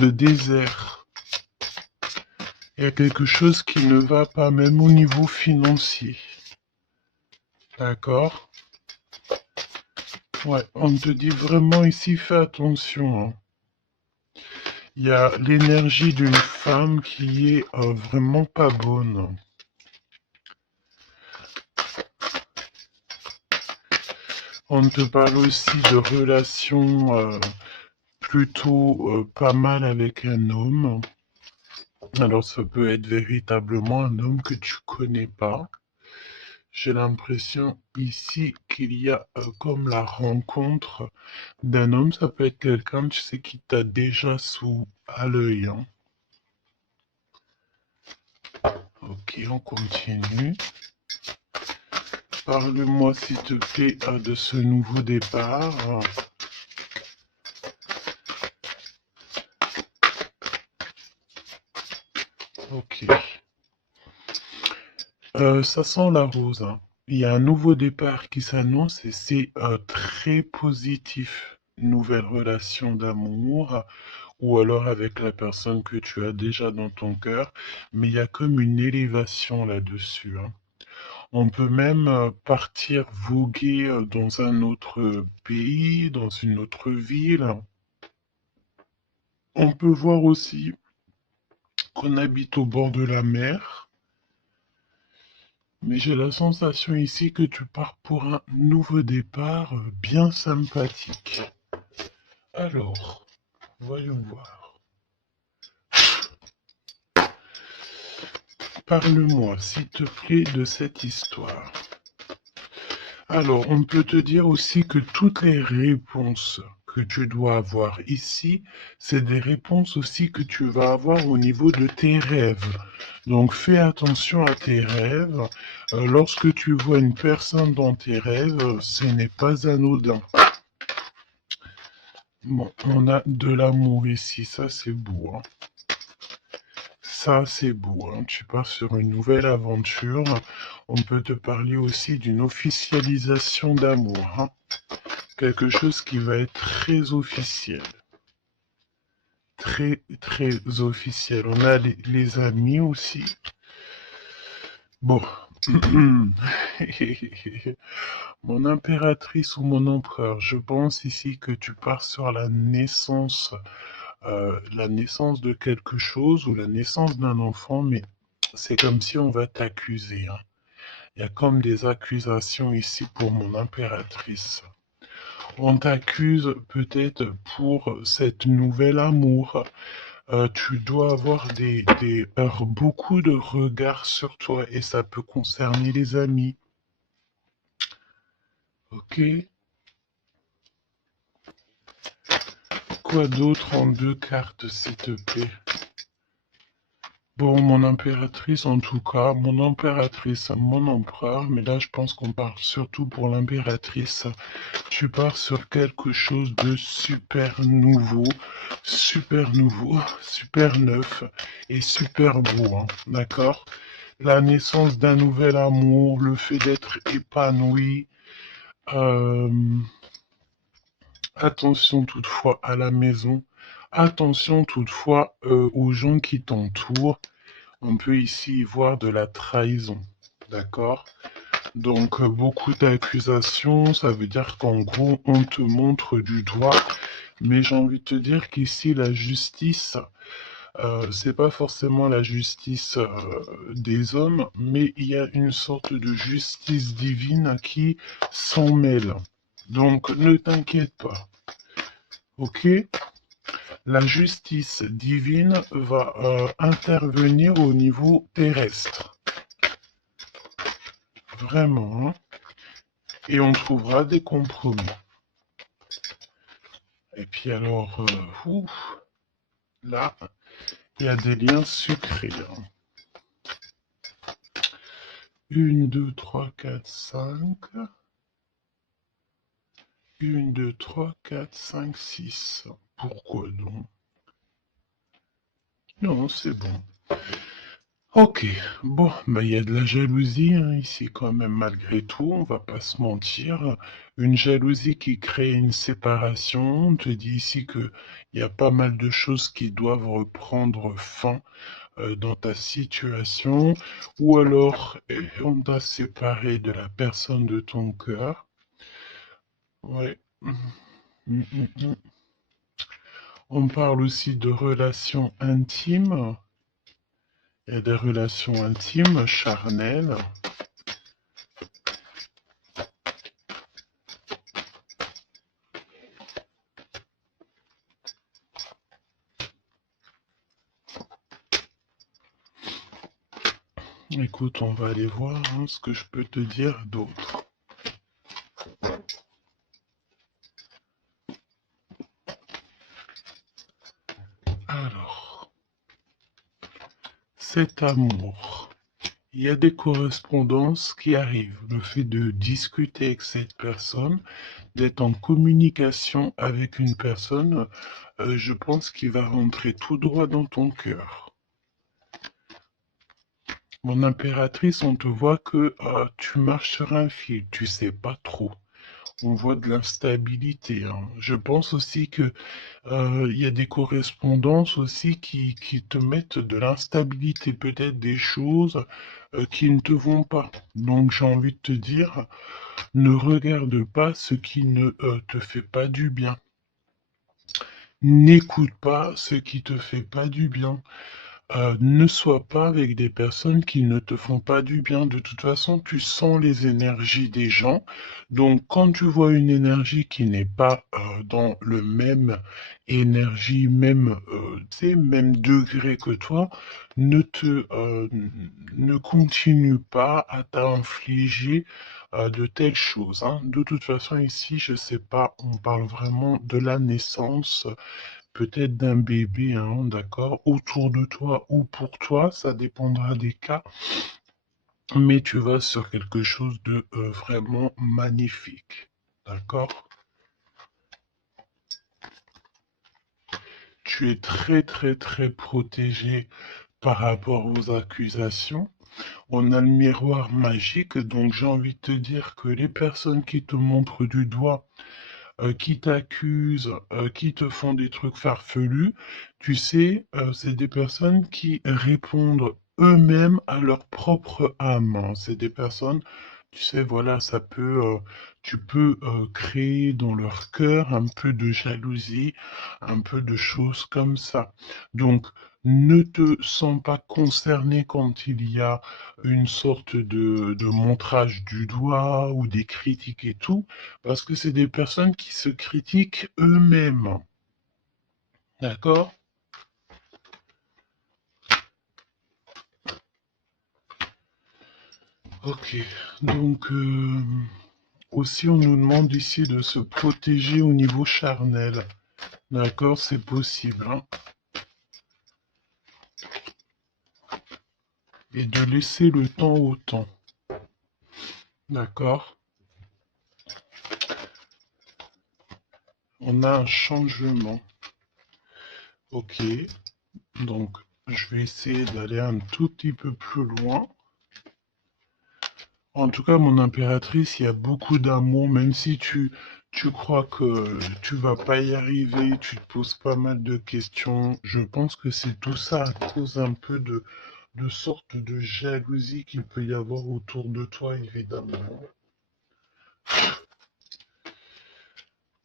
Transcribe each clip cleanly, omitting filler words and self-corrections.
de désert. Il y a quelque chose qui ne va pas, même au niveau financier. D'accord? Ouais, on te dit vraiment ici, fais attention, hein. Il y a l'énergie d'une femme qui est vraiment pas bonne. On te parle aussi de relations plutôt pas mal avec un homme. Alors ça peut être véritablement un homme que tu connais pas. J'ai l'impression ici qu'il y a comme la rencontre d'un homme. Ça peut être quelqu'un, tu sais, qui t'a déjà sous à l'œil, hein. Ok, on continue. Parle-moi s'il te plaît de ce nouveau départ. Ok. Ça sent la rose, hein. Il y a un nouveau départ qui s'annonce et c'est très positif. Nouvelle relation d'amour ou alors avec la personne que tu as déjà dans ton cœur, mais il y a comme une élévation là-dessus, hein. On peut même partir voguer dans un autre pays, dans une autre ville. On peut voir aussi qu'on habite au bord de la mer. Mais j'ai la sensation ici que tu pars pour un nouveau départ bien sympathique. Alors, voyons voir. Parle-moi, s'il te plaît, de cette histoire. Alors, on peut te dire aussi que toutes les réponses que tu dois avoir ici, c'est des réponses aussi que tu vas avoir au niveau de tes rêves. Donc, fais attention à tes rêves. Lorsque tu vois une personne dans tes rêves, ce n'est pas anodin. Bon, on a de l'amour ici, ça c'est beau, hein. Ça c'est beau, hein. Tu pars sur une nouvelle aventure. On peut te parler aussi d'une officialisation d'amour, hein. Quelque chose qui va être très officiel. Très, très officiel. On a les amis aussi. Bon. Mon impératrice ou mon empereur, je pense ici que tu pars sur la naissance de quelque chose ou la naissance d'un enfant, mais c'est comme si on va t'accuser, hein. Il y a comme des accusations ici pour mon impératrice. On t'accuse peut-être pour cette nouvel amour. Tu dois avoir beaucoup de regards sur toi et ça peut concerner les amis. Ok? Quoi d'autre en deux cartes, s'il te plaît? Bon, mon impératrice en tout cas, mon impératrice, mon empereur, mais là je pense qu'on parle surtout pour l'impératrice. Tu pars sur quelque chose de nouveau, super neuf et super beau, hein, d'accord? La naissance d'un nouvel amour, le fait d'être épanoui. euh, Attention toutefois à la maison, attention toutefois aux gens qui t'entourent. On peut ici y voir de la trahison, d'accord? Donc beaucoup d'accusations, ça veut dire qu'en gros on te montre du doigt, mais j'ai envie de te dire qu'ici la justice, c'est pas forcément la justice des hommes, mais il y a une sorte de justice divine qui s'en mêle. Donc ne t'inquiète pas, ok? La justice divine va intervenir au niveau terrestre. Vraiment, hein. Et on trouvera des compromis. Et puis alors, là, il y a des liens sucrés, hein. 1, 2, 3, 4, 5. 1, 2, 3, 4, 5, 6. Pourquoi donc? Non, c'est bon. Ok, bon, bah, il y a de la jalousie hein, ici quand même malgré tout, on va pas se mentir. Une jalousie qui crée une séparation. On te dit ici que il y a pas mal de choses qui doivent reprendre fin dans ta situation, ou alors on t'a séparé de la personne de ton cœur. Ouais. Mm, mm, mm. On parle aussi de relations intimes. Il y a des relations intimes, charnelles. Écoute, on va aller voir hein, ce que je peux te dire d'autre. Alors, cet amour. Il y a des correspondances qui arrivent. Le fait de discuter avec cette personne, d'être en communication avec une personne, je pense qu'il va rentrer tout droit dans ton cœur. Mon impératrice, on te voit que tu marches sur un fil, tu sais pas trop. On voit de l'instabilité, hein. Je pense aussi que il y a des correspondances aussi qui te mettent de l'instabilité, peut-être des choses qui ne te vont pas. Donc j'ai envie de te dire, ne regarde pas ce qui ne te fait pas du bien. N'écoute pas ce qui te fait pas du bien. Ne sois pas avec des personnes qui ne te font pas du bien. De toute façon, tu sens les énergies des gens. Donc, quand tu vois une énergie qui n'est pas dans le même énergie, même, tu sais, même degré que toi, ne continue pas à t'infliger de telles choses, hein. De toute façon, ici, je sais pas, on parle vraiment de la naissance peut-être d'un bébé, hein, d'accord, autour de toi ou pour toi, ça dépendra des cas, mais tu vas sur quelque chose de vraiment magnifique, d'accord? Tu es très très très protégé par rapport aux accusations. On a le miroir magique, donc j'ai envie de te dire que les personnes qui te montrent du doigt, qui t'accusent, qui te font des trucs farfelus, tu sais, c'est des personnes qui répondent eux-mêmes à leur propre âme, hein. C'est des personnes, tu sais, voilà, tu peux créer dans leur cœur un peu de jalousie, un peu de choses comme ça. Donc, ne te sens pas concerné quand il y a une sorte de montrage du doigt ou des critiques et tout. Parce que c'est des personnes qui se critiquent eux-mêmes. D'accord? Ok. Donc, aussi, on nous demande ici de se protéger au niveau charnel. D'accord? C'est possible, hein. Et de laisser le temps au temps. D'accord? On a un changement. Ok. Donc, je vais essayer d'aller un tout petit peu plus loin. En tout cas, mon impératrice, il y a beaucoup d'amour, même si tu crois que tu vas pas y arriver, tu te poses pas mal de questions. Je pense que c'est tout ça à cause un peu de sorte de jalousie qu'il peut y avoir autour de toi, évidemment.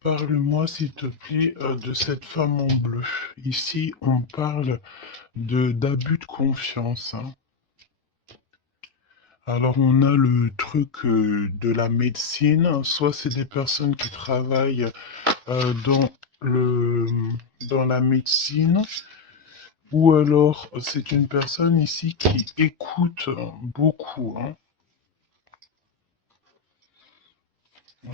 Parle-moi, s'il te plaît, de cette femme en bleu. Ici, on parle d'abus de confiance, hein. Alors on a le truc de la médecine, soit c'est des personnes qui travaillent dans le dans la médecine, ou alors c'est une personne ici qui écoute beaucoup, hein.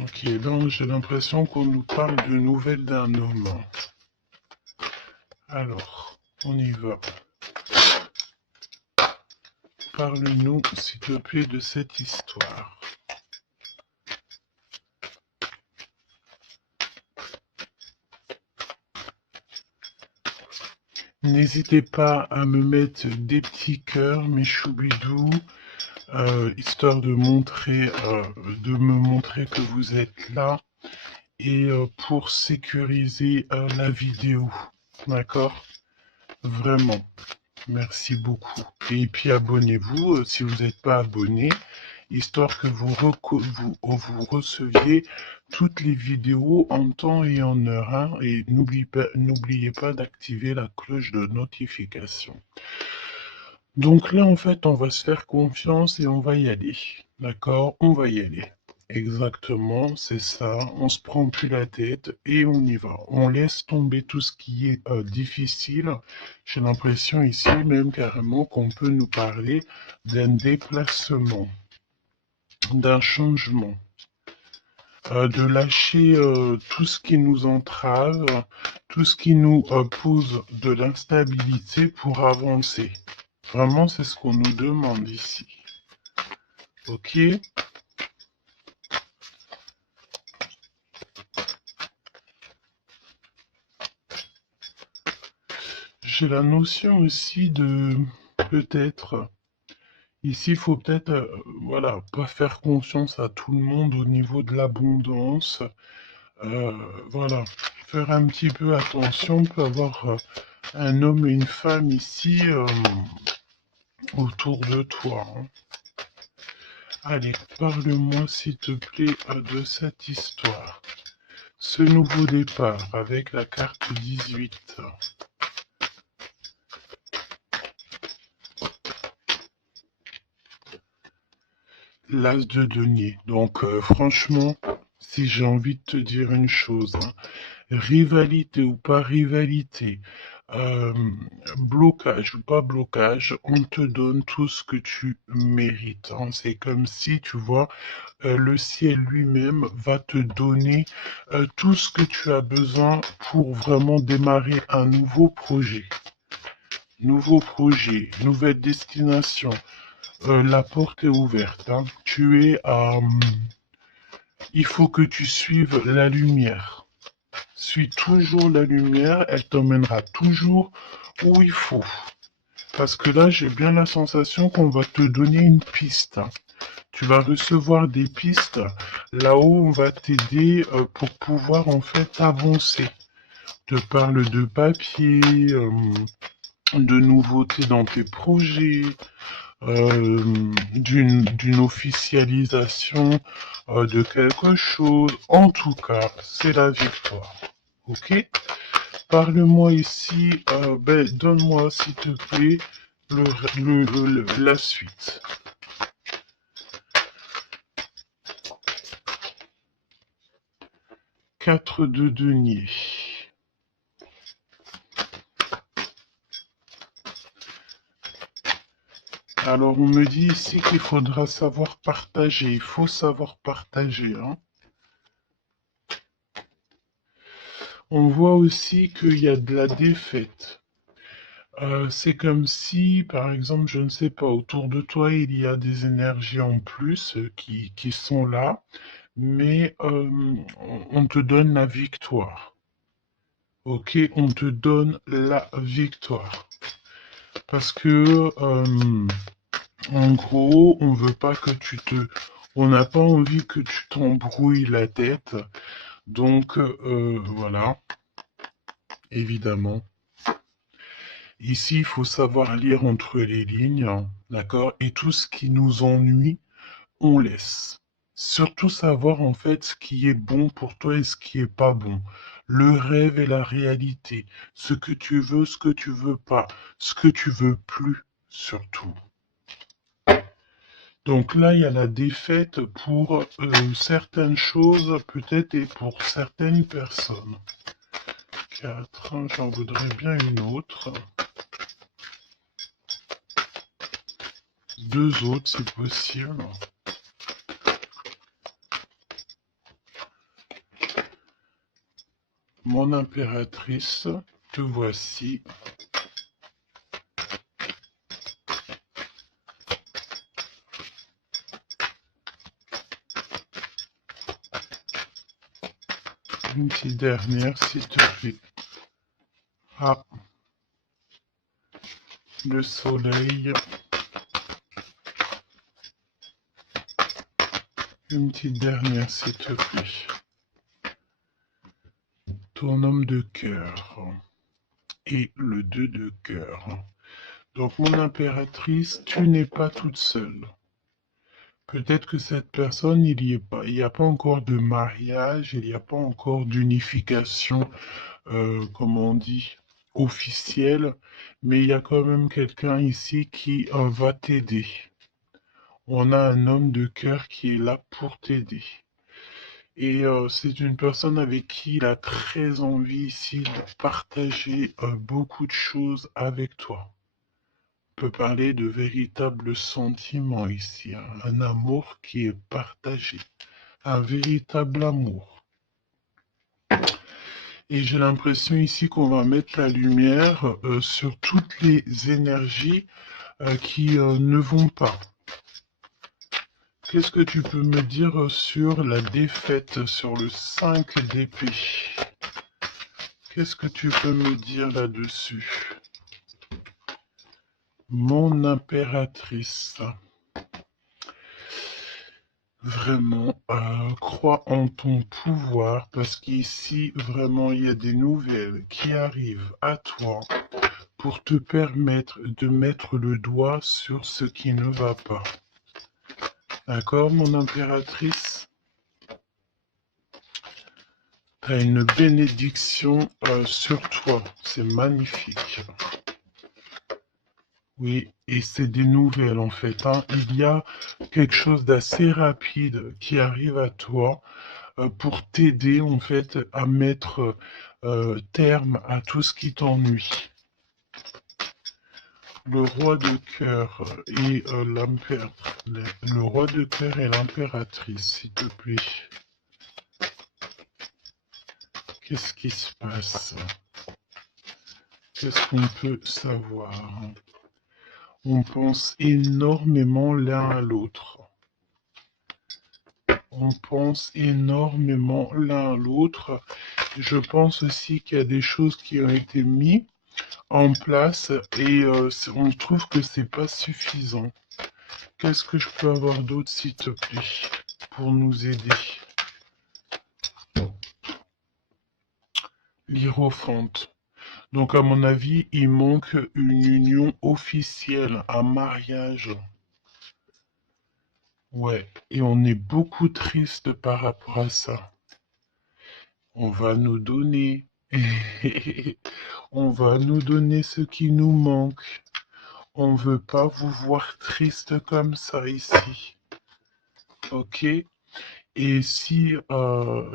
Ok, donc j'ai l'impression qu'on nous parle de nouvelles d'un homme. Alors, on y va. Parle-nous, s'il te plaît, de cette histoire. N'hésitez pas à me mettre des petits cœurs, mes choubidous, histoire de me montrer que vous êtes là et pour sécuriser la vidéo. D'accord? Vraiment. Merci beaucoup. Et puis abonnez-vous si vous n'êtes pas abonné, histoire que vous receviez toutes les vidéos en temps et en heure. Hein, et n'oubliez pas d'activer la cloche de notification. Donc là, en fait, on va se faire confiance et on va y aller. D'accord? On va y aller. Exactement, c'est ça. On se prend plus la tête et on y va. On laisse tomber tout ce qui est difficile. J'ai l'impression ici même carrément qu'on peut nous parler d'un déplacement, d'un changement, de lâcher tout ce qui nous entrave, tout ce qui nous pose de l'instabilité pour avancer. Vraiment, c'est ce qu'on nous demande ici. Ok? J'ai la notion aussi de peut-être, ici, il faut peut-être, voilà, pas faire confiance à tout le monde au niveau de l'abondance. Euh, voilà, faire un petit peu attention, on peut avoir un homme et une femme ici autour de toi. Hein. Allez, parle-moi s'il te plaît de cette histoire. Ce nouveau départ avec la carte 18. L'as de denier. Donc franchement, si j'ai envie de te dire une chose, hein, rivalité ou pas rivalité, euh, blocage ou pas blocage, on te donne tout ce que tu mérites. Hein. C'est comme si, tu vois, le ciel lui-même va te donner tout ce que tu as besoin pour vraiment démarrer un nouveau projet. Nouveau projet, nouvelle destination. La porte est ouverte. Hein. Tu es à... il faut que tu suives la lumière. Suis toujours la lumière, elle t'emmènera toujours où il faut. Parce que là, j'ai bien la sensation qu'on va te donner une piste. Hein. Tu vas recevoir des pistes là-haut, on va t'aider pour pouvoir en fait avancer. Te parle de papier, de nouveautés dans tes projets, d'une officialisation de quelque chose. En tout cas, c'est la victoire. Ok? Parle-moi ici, donne-moi s'il te plaît la suite. 4 de denier. Alors, on me dit ici qu'il faudra savoir partager. Il faut savoir partager. Hein. On voit aussi qu'il y a de la défaite. C'est comme si, par exemple, je ne sais pas, autour de toi, il y a des énergies en plus qui sont là, mais on te donne la victoire. Ok, on te donne la victoire. Parce que, en gros, on veut pas que on n'a pas envie que tu t'embrouilles la tête. Donc, voilà, évidemment. Ici, il faut savoir lire entre les lignes, d'accord? Et tout ce qui nous ennuie, on laisse. Surtout savoir en fait ce qui est bon pour toi et ce qui est pas bon. Le rêve et la réalité. Ce que tu veux, ce que tu veux pas. Ce que tu veux plus, surtout. Donc là, il y a la défaite pour certaines choses, peut-être, et pour certaines personnes. 4, j'en voudrais bien une autre. 2 autres, si possible. Mon impératrice, te voici. Une petite dernière, s'il te plaît. Ah, le soleil. Une petite dernière, s'il te plaît. Ton homme de cœur. Et le 2 de cœur. Donc, mon impératrice, tu n'es pas toute seule. Peut-être que cette personne, il n'y a pas encore de mariage, il n'y a pas encore d'unification, comment on dit, officielle, mais il y a quand même quelqu'un ici qui va t'aider. On a un homme de cœur qui est là pour t'aider. Et c'est une personne avec qui il a très envie ici de partager beaucoup de choses avec toi. On peut parler de véritables sentiments ici, hein. Un amour qui est partagé, un véritable amour. Et j'ai l'impression ici qu'on va mettre la lumière sur toutes les énergies qui ne vont pas. Qu'est-ce que tu peux me dire sur la défaite, sur le 5 d'épée? Qu'est-ce que tu peux me dire là-dessus? Mon impératrice. Vraiment, crois en ton pouvoir parce qu'ici, vraiment, il y a des nouvelles qui arrivent à toi pour te permettre de mettre le doigt sur ce qui ne va pas. D'accord, mon impératrice? Tu as une bénédiction sur toi. C'est magnifique. Oui, et c'est des nouvelles en fait, hein. Il y a quelque chose d'assez rapide qui arrive à toi pour t'aider en fait à mettre terme à tout ce qui t'ennuie. Le roi de cœur et le roi de cœur et l'impératrice, s'il te plaît. Qu'est-ce qui se passe? Qu'est-ce qu'on peut savoir? On pense énormément l'un à l'autre. On pense énormément l'un à l'autre. Je pense aussi qu'il y a des choses qui ont été mises en place et on trouve que c'est pas suffisant. Qu'est-ce que je peux avoir d'autre, s'il te plaît, pour nous aider? L'Hiérophante. Donc, à mon avis, il manque une union officielle, un mariage. Ouais, et on est beaucoup triste par rapport à ça. On va nous donner, on va nous donner ce qui nous manque. On veut pas vous voir triste comme ça ici. Ok? Et si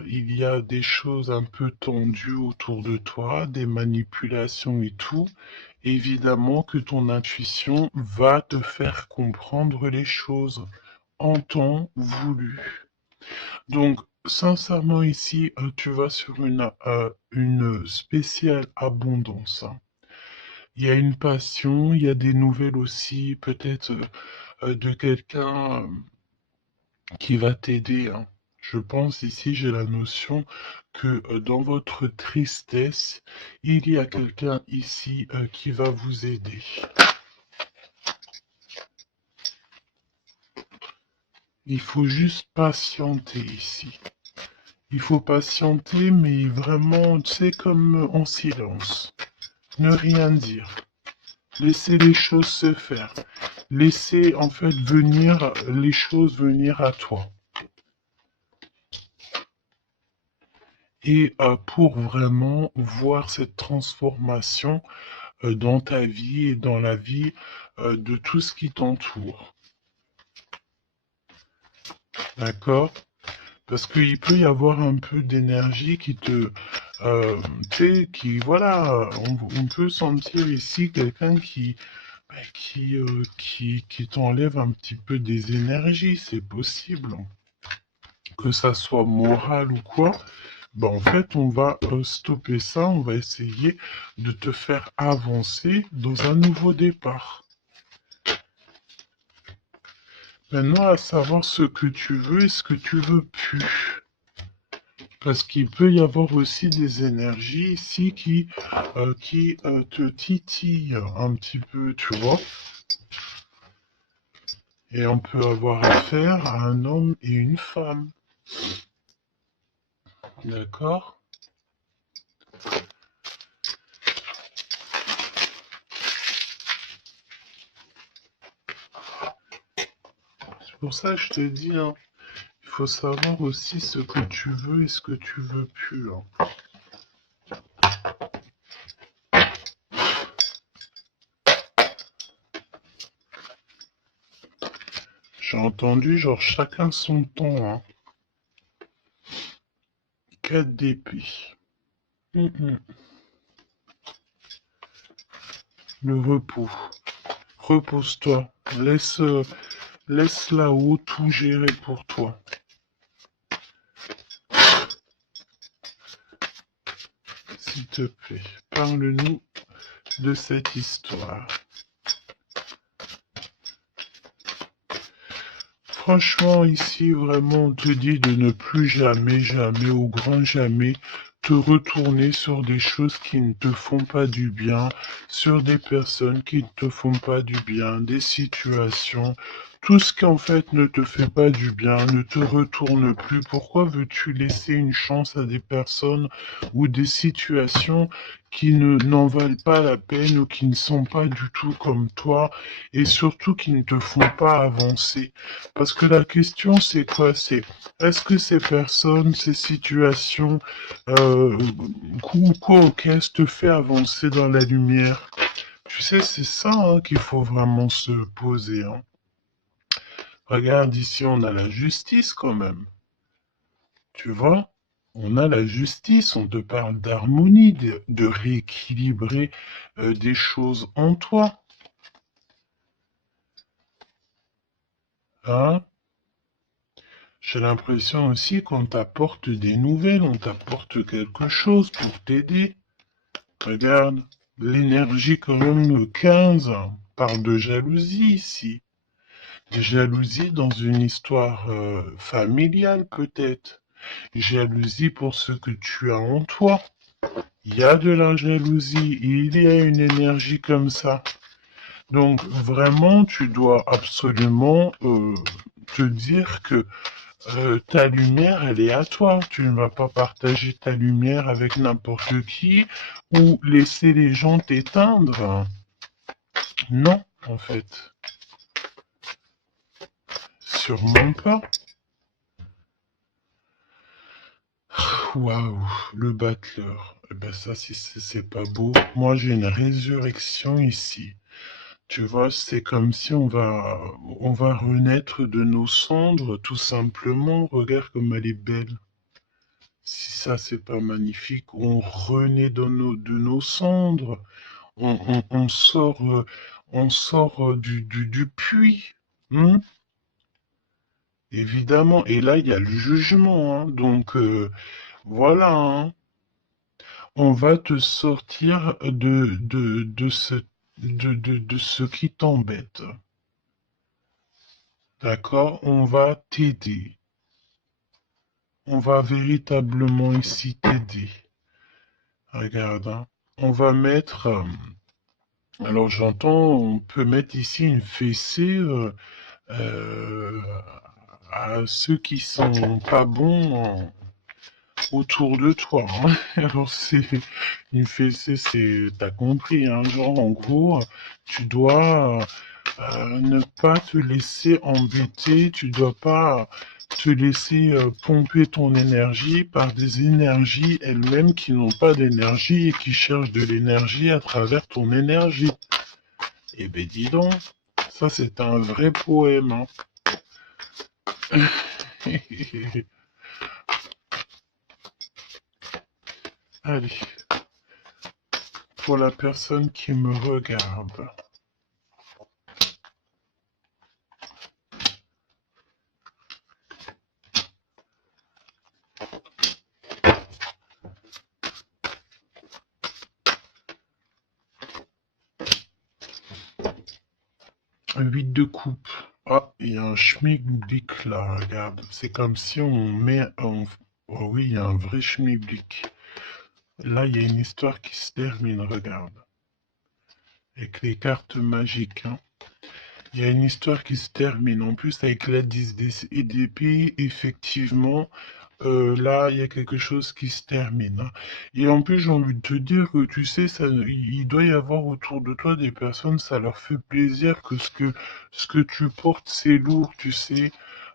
il y a des choses un peu tendues autour de toi, des manipulations et tout, évidemment que ton intuition va te faire comprendre les choses en temps voulu. Donc, sincèrement, ici, tu vas sur une spéciale abondance, hein. Il y a une passion, il y a des nouvelles aussi, peut-être de quelqu'un qui va t'aider, hein. Je pense ici, j'ai la notion que dans votre tristesse, il y a quelqu'un ici qui va vous aider. Il faut juste patienter ici. Il faut patienter, mais vraiment, tu sais, comme en silence. Ne rien dire. Laisser les choses se faire. Laisser, en fait, venir, les choses venir à toi. Et pour vraiment voir cette transformation dans ta vie et dans la vie de tout ce qui t'entoure. D'accord? Parce qu'il peut y avoir un peu d'énergie qui te... tu sais, qui... Voilà, on peut sentir ici quelqu'un qui t'enlève un petit peu des énergies. C'est possible. Que ça soit moral ou quoi. Ben, en fait, on va stopper ça. On va essayer de te faire avancer dans un nouveau départ. Maintenant, à savoir ce que tu veux et ce que tu veux plus. Parce qu'il peut y avoir aussi des énergies ici qui te titillent un petit peu, tu vois. Et on peut avoir affaire à un homme et une femme. D'accord? C'est pour ça que je te dis, hein, il faut savoir aussi ce que tu veux et ce que tu veux plus, hein. J'ai entendu, genre, chacun son temps, hein. 4 d'épée. Le repos. Repose-toi. Laisse là-haut tout gérer pour toi. S'il te plaît, parle-nous de cette histoire. Franchement, ici, vraiment, on te dit de ne plus jamais, jamais, au grand jamais, te retourner sur des choses qui ne te font pas du bien, sur des personnes qui ne te font pas du bien, des situations. Tout ce qui en fait ne te fait pas du bien, ne te retourne plus. Pourquoi veux-tu laisser une chance à des personnes ou des situations qui n'en valent pas la peine ou qui ne sont pas du tout comme toi et surtout qui ne te font pas avancer? Parce que la question, c'est quoi? C'est est-ce que ces personnes, ces situations, ou qu'est-ce te fait avancer dans la lumière? Tu sais, c'est ça hein, qu'il faut vraiment se poser. Hein. Regarde, ici, on a la justice quand même. Tu vois? On a la justice, on te parle d'harmonie, de rééquilibrer des choses en toi. Hein? J'ai l'impression aussi qu'on t'apporte des nouvelles, on t'apporte quelque chose pour t'aider. Regarde, l'énergie quand même le 15 parle de jalousie ici. De jalousie dans une histoire familiale peut-être. Jalousie pour ce que tu as en toi. Il y a de la jalousie, il y a une énergie comme ça. Donc vraiment, tu dois absolument te dire que ta lumière, elle est à toi. Tu ne vas pas partager ta lumière avec n'importe qui ou laisser les gens t'éteindre. Non, en fait. Sûrement pas. Waouh, le battleur. Eh ben ça, c'est pas beau. Moi, j'ai une résurrection ici. Tu vois, c'est comme si on va renaître de nos cendres, tout simplement. Regarde comme elle est belle. Si ça, c'est pas magnifique, on renaît de nos cendres. On sort du puits. Hein. Évidemment. Et là, il y a le jugement. Hein. Donc, voilà. Hein. On va te sortir de ce qui t'embête. D'accord? On va t'aider. On va véritablement ici t'aider. Regarde, hein. On va mettre... alors j'entends, on peut mettre ici une fessée euh, à ceux qui sont pas bons autour de toi. Hein. Alors c'est une fessée, c'est, t'as compris, hein, genre en gros, tu dois ne pas te laisser embêter, tu dois pas te laisser pomper ton énergie par des énergies elles-mêmes qui n'ont pas d'énergie et qui cherchent de l'énergie à travers ton énergie. Eh ben dis donc, ça c'est un vrai poème. Hein. Allez, pour la personne qui me regarde. 8 de coupe. Ah, il y a un schmilblick là, regarde. C'est comme si on met, Oh oui, il y a un vrai schmilblick. Là, il y a une histoire qui se termine, regarde. Avec les cartes magiques, hein. Il y a une histoire qui se termine. En plus, avec la 10 d'épée, effectivement, là, il y a quelque chose qui se termine, hein. Et en plus, j'ai envie de te dire que, tu sais, il doit y avoir autour de toi des personnes, ça leur fait plaisir que ce que tu portes, c'est lourd, tu sais.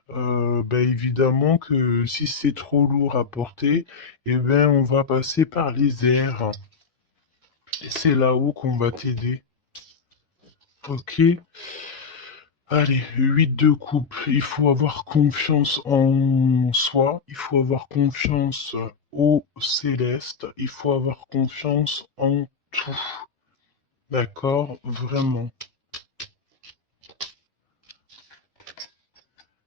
Ben évidemment que si c'est trop lourd à porter, eh ben, on va passer par les airs. Et c'est là-haut qu'on va t'aider. Ok? Allez, 8 de coupe. Il faut avoir confiance en soi, il faut avoir confiance au céleste, il faut avoir confiance en tout. D'accord? Vraiment.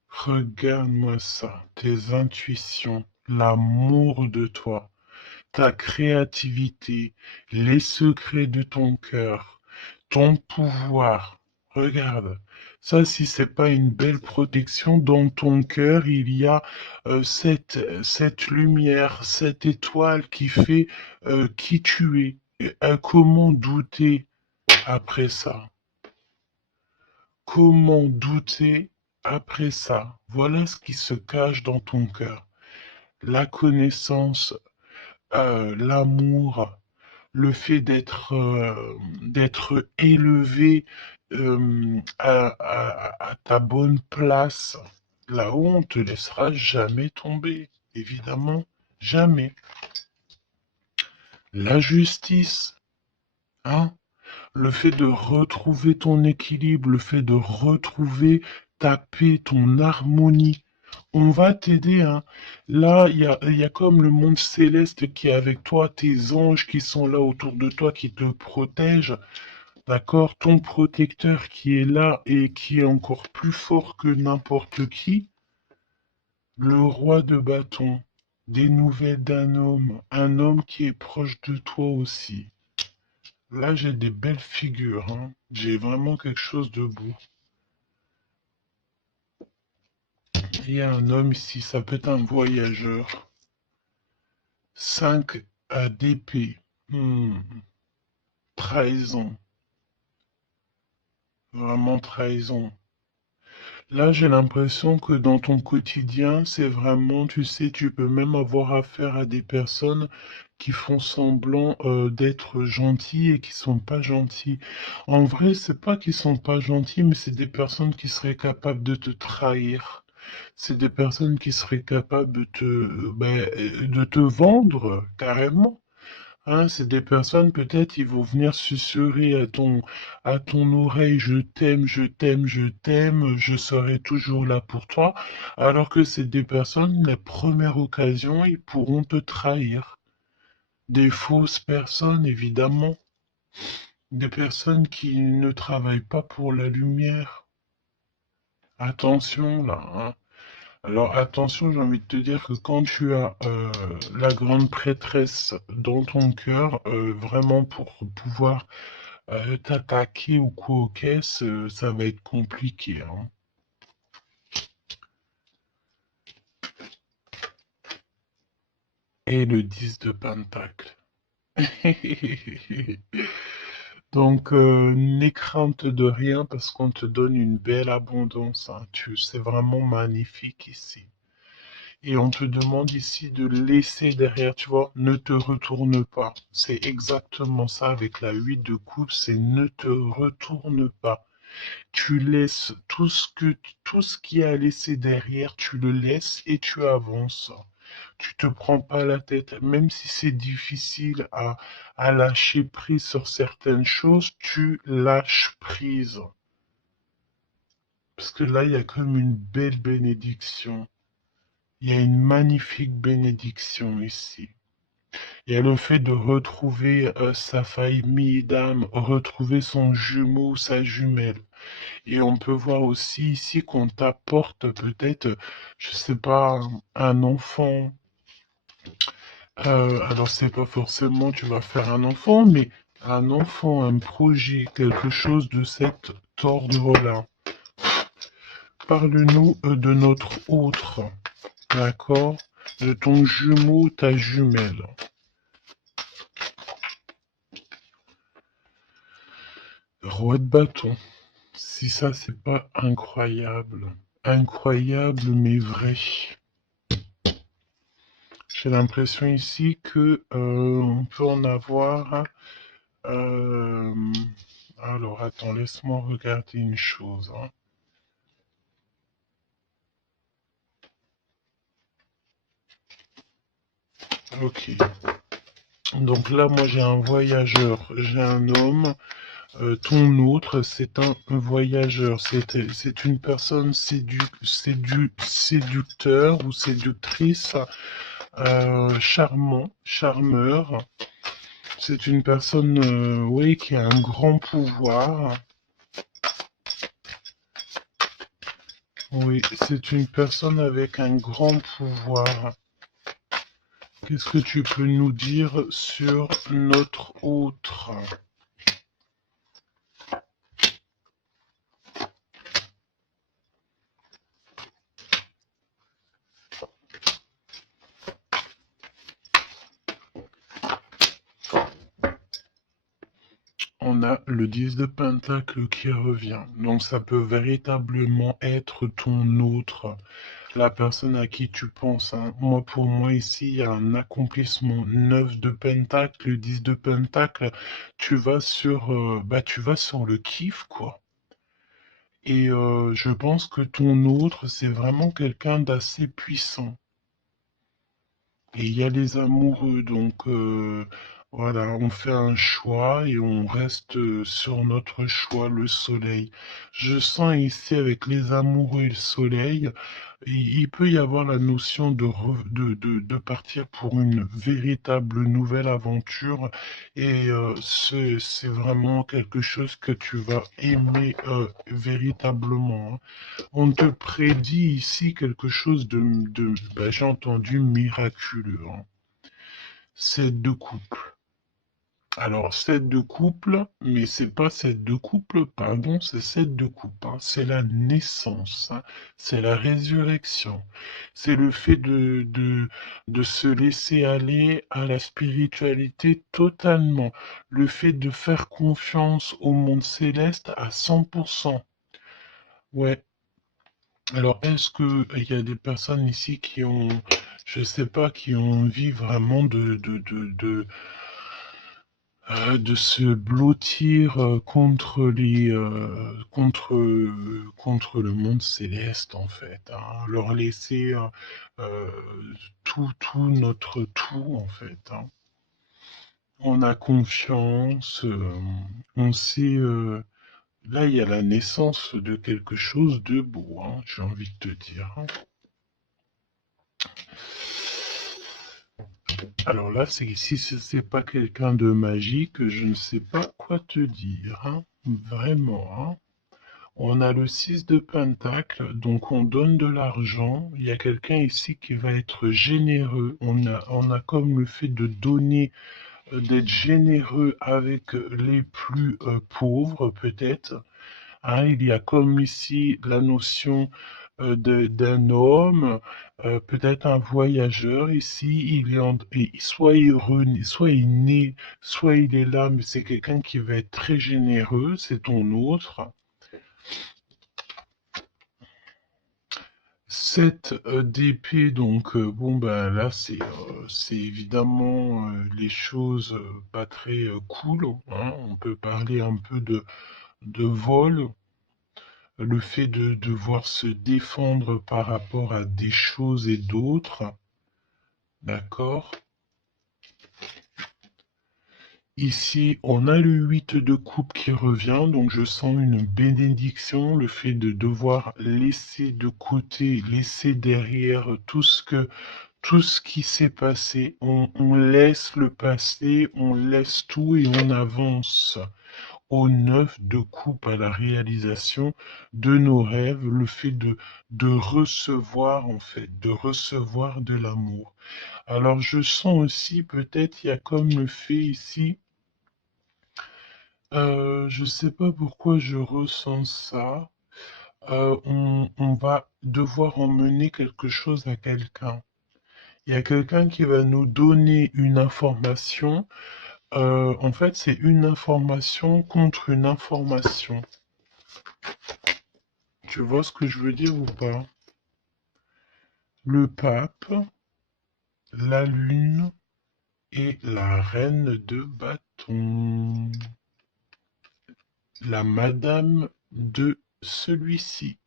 Regarde-moi ça. Tes intuitions, l'amour de toi, ta créativité, les secrets de ton cœur, ton pouvoir. Regarde, ça, si c'est pas une belle protection, dans ton cœur, il y a cette lumière, cette étoile qui fait qui tu es. Et, comment douter après ça? Comment douter après ça? Voilà ce qui se cache dans ton cœur. La connaissance, l'amour, le fait d'être élevé à ta bonne place, là-haut, on te laissera jamais tomber, évidemment, jamais. La justice, hein, le fait de retrouver ton équilibre, le fait de retrouver ta paix, ton harmonie. On va t'aider, hein. Là, il y a comme le monde céleste qui est avec toi, tes anges qui sont là autour de toi, qui te protègent. D'accord? Ton protecteur qui est là et qui est encore plus fort que n'importe qui. Le roi de bâton. Des nouvelles d'un homme. Un homme qui est proche de toi aussi. Là, j'ai des belles figures, hein. J'ai vraiment quelque chose de beau. Il y a un homme ici, ça peut être un voyageur. 5 à d'épée. Trahison. Vraiment trahison. Là, j'ai l'impression que dans ton quotidien, c'est vraiment, tu sais, tu peux même avoir affaire à des personnes qui font semblant d'être gentils et qui sont pas gentils. En vrai, c'est pas qu'ils sont pas gentils, mais c'est des personnes qui seraient capables de te trahir. C'est des personnes qui seraient capables de te vendre carrément. Hein, c'est des personnes, peut-être, ils vont venir susurrer à ton oreille, je t'aime, je t'aime, je t'aime, je serai toujours là pour toi, alors que c'est des personnes, la première occasion, ils pourront te trahir. Des fausses personnes, évidemment, des personnes qui ne travaillent pas pour la lumière. Attention, là, hein. Alors attention, j'ai envie de te dire que quand tu as la grande prêtresse dans ton cœur, vraiment pour pouvoir t'attaquer ou quoi aux caisses, ça va être compliqué, hein. Et le 10 de Pentacle. Donc, n'aie crainte de rien parce qu'on te donne une belle abondance, hein. C'est vraiment magnifique ici. Et on te demande ici de laisser derrière, tu vois, ne te retourne pas. C'est exactement ça avec la 8 de coupe, c'est ne te retourne pas. Tu laisses tout ce qu'il y a à laisser derrière, tu le laisses et tu avances. Tu te prends pas la tête, même si c'est difficile à lâcher prise sur certaines choses, tu lâches prise. Parce que là, il y a comme une belle bénédiction. Il y a une magnifique bénédiction ici. Il y a le fait de retrouver sa famille d'âme, retrouver son jumeau, sa jumelle. Et on peut voir aussi ici qu'on t'apporte peut-être, je sais pas, un enfant. Alors c'est pas forcément tu vas faire un enfant, mais un enfant, un projet, quelque chose de cet ordre-là. Parle-nous de notre autre, d'accord? de ton jumeau, ta jumelle. Roi de bâton. Si ça, c'est pas incroyable. Incroyable, mais vrai. J'ai l'impression ici que on peut en avoir. euh, alors, attends, laisse-moi regarder une chose, hein. Ok. Donc là, moi, j'ai un voyageur, j'ai un homme. Ton autre, c'est un voyageur. C'est une personne séducteur ou séductrice, charmant, charmeur. C'est une personne, oui, qui a un grand pouvoir. Oui, c'est une personne avec un grand pouvoir. Qu'est-ce que tu peux nous dire sur notre autre? On a le 10 de Pentacle qui revient. Donc ça peut véritablement être ton autre, la personne à qui tu penses, hein. Moi, pour moi, ici, il y a un accomplissement. 9 de Pentacle, 10 de Pentacle. Tu vas sur le kiff, quoi. Et je pense que ton autre, c'est vraiment quelqu'un d'assez puissant. Et il y a les amoureux, donc voilà, on fait un choix et on reste sur notre choix, le soleil. Je sens ici avec les amoureux et le soleil, il peut y avoir la notion de partir pour une véritable nouvelle aventure et c'est vraiment quelque chose que tu vas aimer véritablement, hein. On te prédit ici quelque chose j'ai entendu miraculeux, hein. 7 de couple. Alors, 7 de couple, mais c'est pas 7 de couple, pardon, c'est 7 de couple, hein. C'est la naissance, hein. C'est la résurrection. C'est le fait de se laisser aller à la spiritualité totalement. Le fait de faire confiance au monde céleste à 100%. Ouais. Alors, est-ce que il y a des personnes ici qui ont, je sais pas, qui ont envie vraiment de se blottir contre le monde céleste, en fait, hein, leur laisser euh, tout notre tout, en fait, hein. On a confiance, on sait. Là, il y a la naissance de quelque chose de beau, hein, j'ai envie de te dire, hein. Alors là, si c'est pas quelqu'un de magique, je ne sais pas quoi te dire, hein. Vraiment, hein. On a le 6 de Pentacle, donc on donne de l'argent. Il y a quelqu'un ici qui va être généreux. On a comme le fait de donner, d'être généreux avec les plus pauvres, peut-être, hein. Il y a comme ici la notion d'un homme, peut-être un voyageur ici, soit il renaît, soit il naît, soit il est là, mais c'est quelqu'un qui va être très généreux, c'est ton autre. 7 d'épée, donc bon ben là c'est évidemment les choses pas très cool, hein. On peut parler un peu de vol, le fait de devoir se défendre par rapport à des choses et d'autres, d'accord? Ici, on a le 8 de coupe qui revient, donc je sens une bénédiction, le fait de devoir laisser de côté, laisser derrière tout ce qui s'est passé. On laisse le passé, on laisse tout et on avance au 9 de coupe à la réalisation de nos rêves, le fait de recevoir en fait, de recevoir de l'amour. Alors je sens aussi peut-être il y a comme le fait ici, je sais pas pourquoi je ressens ça. On va devoir emmener quelque chose à quelqu'un. Il y a quelqu'un qui va nous donner une information. En fait, c'est une information contre une information. Tu vois ce que je veux dire ou pas? Le pape, la lune et la reine de bâton. La madame de celui-ci.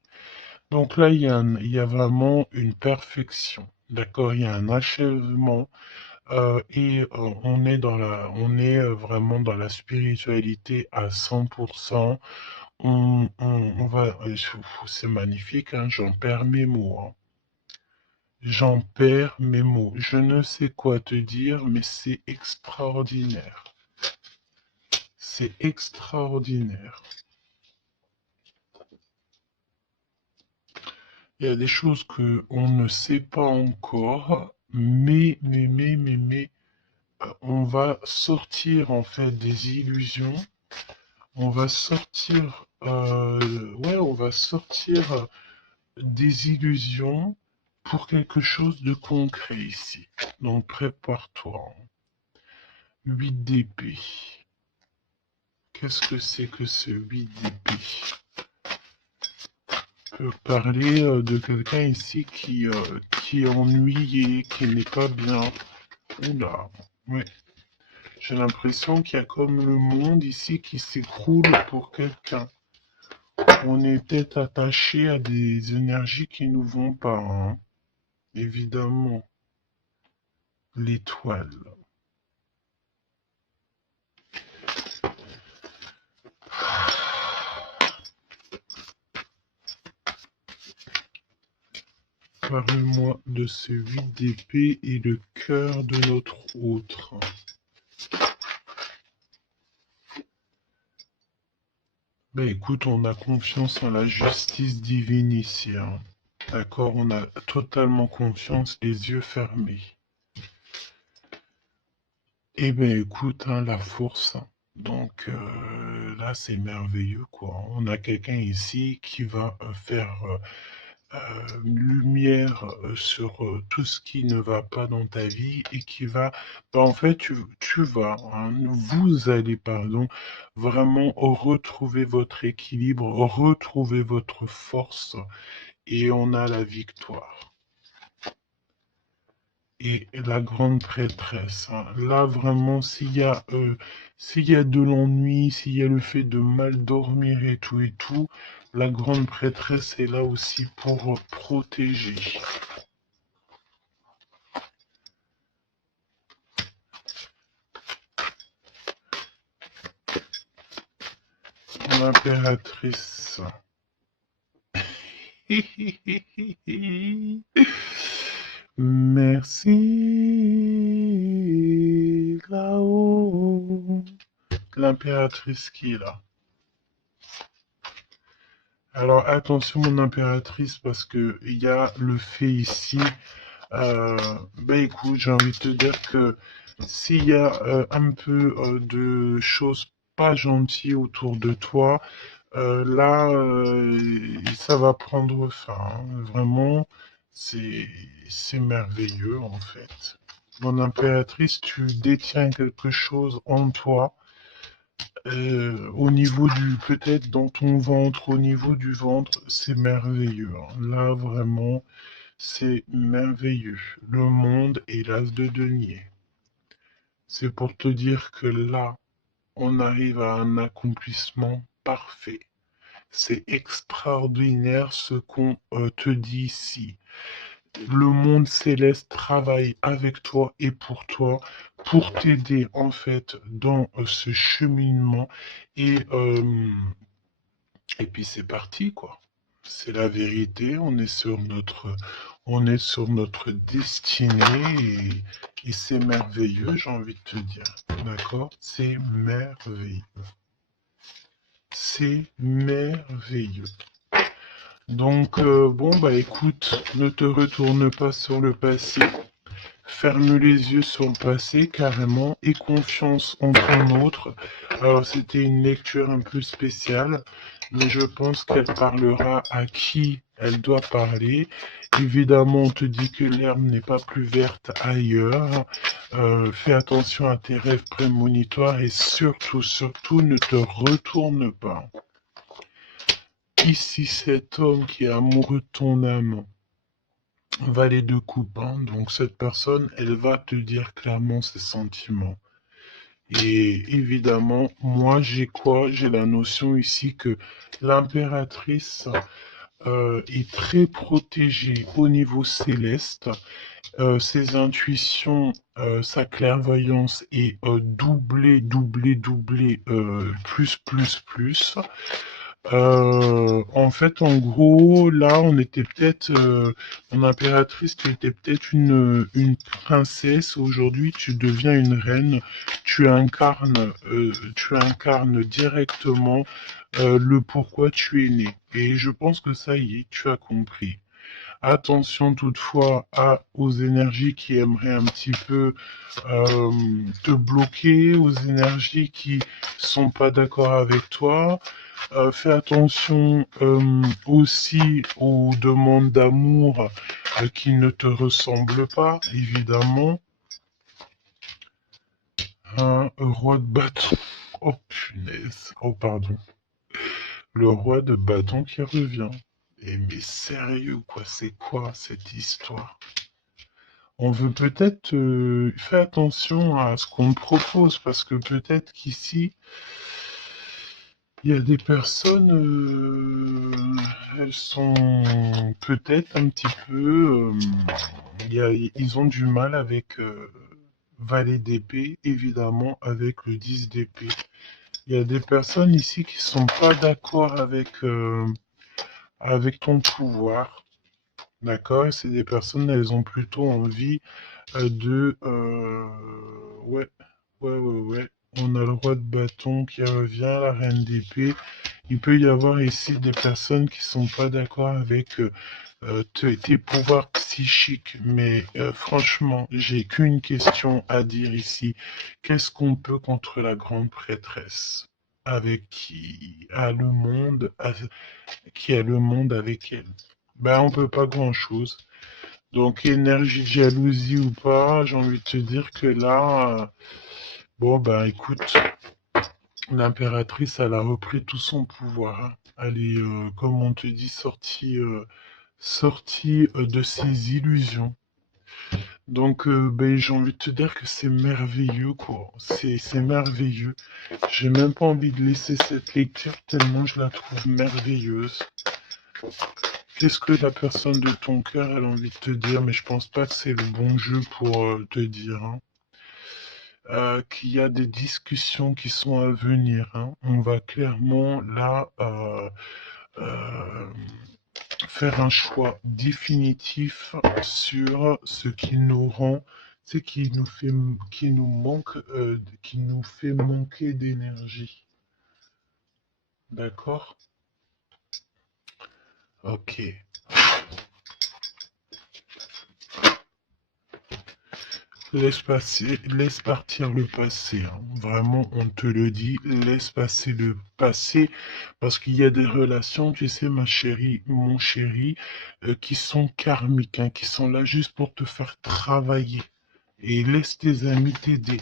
Donc là, il y a vraiment une perfection. D'accord? Il y a un achèvement. On est vraiment dans la spiritualité à 100%. C'est magnifique, hein, j'en perds mes mots, hein. J'en perds mes mots. Je ne sais quoi te dire, mais c'est extraordinaire. C'est extraordinaire. Il y a des choses que on ne sait pas encore, mais, on va sortir en fait des illusions. On va sortir, on va sortir des illusions pour quelque chose de concret ici. Donc prépare-toi. 8 d'épée. Qu'est-ce que c'est que ce 8 d'épée? On peut parler de quelqu'un ici qui est ennuyé, qui n'est pas bien. Oula, ouais. J'ai l'impression qu'il y a comme le monde ici qui s'écroule pour quelqu'un. On est peut-être attaché à des énergies qui nous vont pas, hein. Évidemment. L'étoile. Parle-moi de ce 8 d'épée et le cœur de notre autre. Ben écoute, on a confiance en la justice divine ici, hein. D'accord, on a totalement confiance, les yeux fermés. Eh ben écoute, hein, la force. Donc là, c'est merveilleux, quoi. On a quelqu'un ici qui va faire lumière sur tout ce qui ne va pas dans ta vie et qui va, bah, en fait, tu vas, hein, vous allez, pardon, vraiment retrouver votre équilibre, retrouver votre force et on a la victoire. Et la grande prêtresse, hein. Là, vraiment, s'il y a de l'ennui, s'il y a le fait de mal dormir et tout, la grande prêtresse est là aussi pour protéger. L'impératrice. Merci là-haut. L'impératrice qui est là. Alors attention mon impératrice parce que il y a le fait ici. Écoute, j'ai envie de te dire que s'il y a un peu de choses pas gentilles autour de toi, là, ça va prendre fin, hein. Vraiment, c'est c'est merveilleux en fait. Mon impératrice, tu détiens quelque chose en toi, au niveau du, peut-être dans ton ventre, au niveau du ventre, c'est merveilleux, hein. Là, vraiment, c'est merveilleux. Le monde est l'as de denier. C'est pour te dire que là, on arrive à un accomplissement parfait. C'est extraordinaire ce qu'on te dit ici. Le monde céleste travaille avec toi et pour t'aider en fait dans ce cheminement et puis c'est parti quoi. C'est la vérité, on est sur notre destinée et c'est merveilleux, j'ai envie de te dire. D'accord? C'est merveilleux. C'est merveilleux. Donc, bon, bah écoute, ne te retourne pas sur le passé. Ferme les yeux sur le passé carrément et confiance en ton autre. Alors, c'était une lecture un peu spéciale, mais je pense qu'elle parlera à qui elle doit parler. Évidemment, on te dit que l'herbe n'est pas plus verte ailleurs. Fais attention à tes rêves prémonitoires et surtout, surtout, ne te retourne pas. Ici, cet homme qui est amoureux de ton âme, valet de coupe, hein, donc cette personne, elle va te dire clairement ses sentiments. Et évidemment, moi, j'ai quoi? J'ai la notion ici que l'impératrice est très protégée au niveau céleste. Ses intuitions, sa clairvoyance est doublée, doublée, doublée, plus, plus, plus. En fait, en gros, là, on était peut-être, mon impératrice, tu étais peut-être une princesse. Aujourd'hui, tu deviens une reine. Tu incarnes directement le pourquoi tu es né. Et je pense que ça y est, tu as compris. Attention toutefois aux énergies qui aimeraient un petit peu euh, te bloquer, aux énergies qui sont pas d'accord avec toi. Fais attention aussi aux demandes d'amour qui ne te ressemblent pas, évidemment. Un roi de bâton. Oh punaise. Oh pardon. Le roi de bâton qui revient. Et mais sérieux quoi, c'est quoi cette histoire? On veut peut-être faire attention à ce qu'on propose parce que peut-être qu'ici il y a des personnes, elles sont peut-être un petit peu, ils ont du mal avec valet d'épée, évidemment, avec le 10 d'épée. Il y a des personnes ici qui sont pas d'accord avec ton pouvoir, d'accord? C'est des personnes, elles ont plutôt envie ouais, ouais. On a le roi de bâton qui revient, la reine d'épée. Il peut y avoir ici des personnes qui sont pas d'accord avec tes pouvoirs psychiques, mais franchement, j'ai qu'une question à dire ici. Qu'est-ce qu'on peut contre la grande prêtresse, avec qui a le monde avec elle? Ben, on peut pas grand-chose. Donc, énergie de jalousie ou pas, j'ai envie de te dire que là, bon, ben écoute, l'impératrice, elle a repris tout son pouvoir, hein. Elle est, comme on te dit, sortie de ses illusions. Donc, ben, j'ai envie de te dire que c'est merveilleux, quoi. C'est merveilleux. J'ai même pas envie de laisser cette lecture tellement je la trouve merveilleuse. Qu'est-ce que la personne de ton cœur elle a envie de te dire, mais je pense pas que c'est le bon jeu pour te dire, hein. Qu'il y a des discussions qui sont à venir, hein. On va clairement là euh, faire un choix définitif sur ce qui nous rend, ce qui nous manque, qui nous fait manquer d'énergie. D'accord? Ok. Laisse partir le passé, hein. Vraiment, on te le dit, laisse passer le passé, parce qu'il y a des relations, tu sais, ma chérie, mon chéri, qui sont karmiques, hein, qui sont là juste pour te faire travailler. Et laisse tes amis t'aider.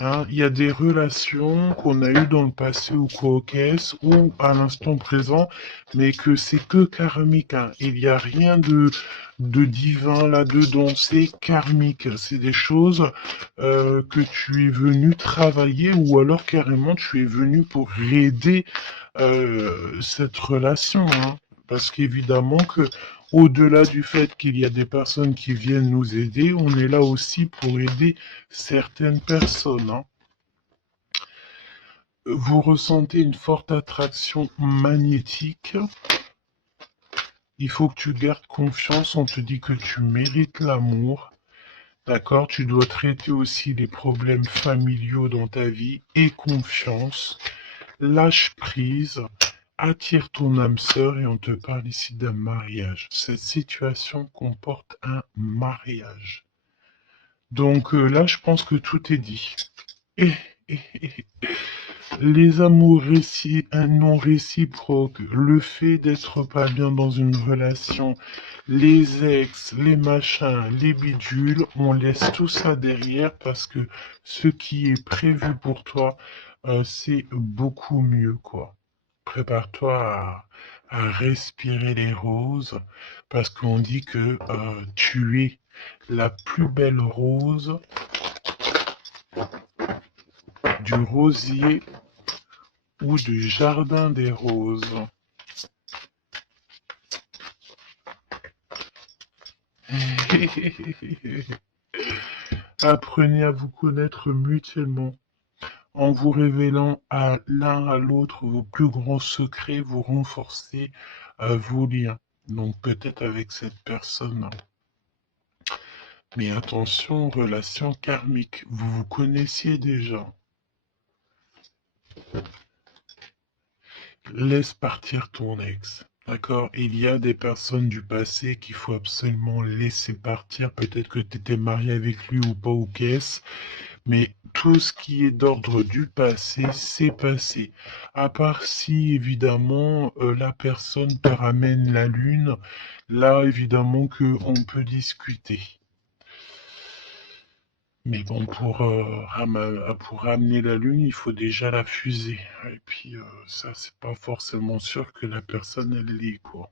Hein, il y a des relations qu'on a eues dans le passé ou coquesses ou à l'instant présent, mais que c'est que karmique, hein. Il n'y a rien de divin là-dedans, c'est karmique. C'est des choses que tu es venu travailler ou alors carrément tu es venu pour aider cette relation, hein. Parce qu'évidemment que au-delà du fait qu'il y a des personnes qui viennent nous aider, on est là aussi pour aider certaines personnes, hein. Vous ressentez une forte attraction magnétique. Il faut que tu gardes confiance. On te dit que tu mérites l'amour. D'accord? Tu dois traiter aussi les problèmes familiaux dans ta vie et confiance. Lâche prise. Attire ton âme sœur et on te parle ici d'un mariage. Cette situation comporte un mariage. Donc là, je pense que tout est dit. Et, Les amours non réciproques, le fait d'être pas bien dans une relation, les ex, les machins, les bidules, on laisse tout ça derrière parce que ce qui est prévu pour toi, c'est beaucoup mieux, quoi. Prépare-toi à respirer les roses parce qu'on dit que tu es la plus belle rose du rosier ou du jardin des roses. Apprenez à vous connaître mutuellement en vous révélant à l'un à l'autre vos plus grands secrets, vous renforcez vos liens. Donc peut-être avec cette personne. Mais attention, relation karmique, vous vous connaissiez déjà. Laisse partir ton ex. D'accord? Il y a des personnes du passé qu'il faut absolument laisser partir. Peut-être que tu étais marié avec lui ou pas, ou qu'est-ce. Mais tout ce qui est d'ordre du passé, c'est passé. À part si, évidemment, la personne te ramène la lune, là, évidemment, qu'on peut discuter. Mais bon, pour ramener la lune, il faut déjà la fusée. Et puis, ça, c'est pas forcément sûr que la personne, elle l'est, quoi.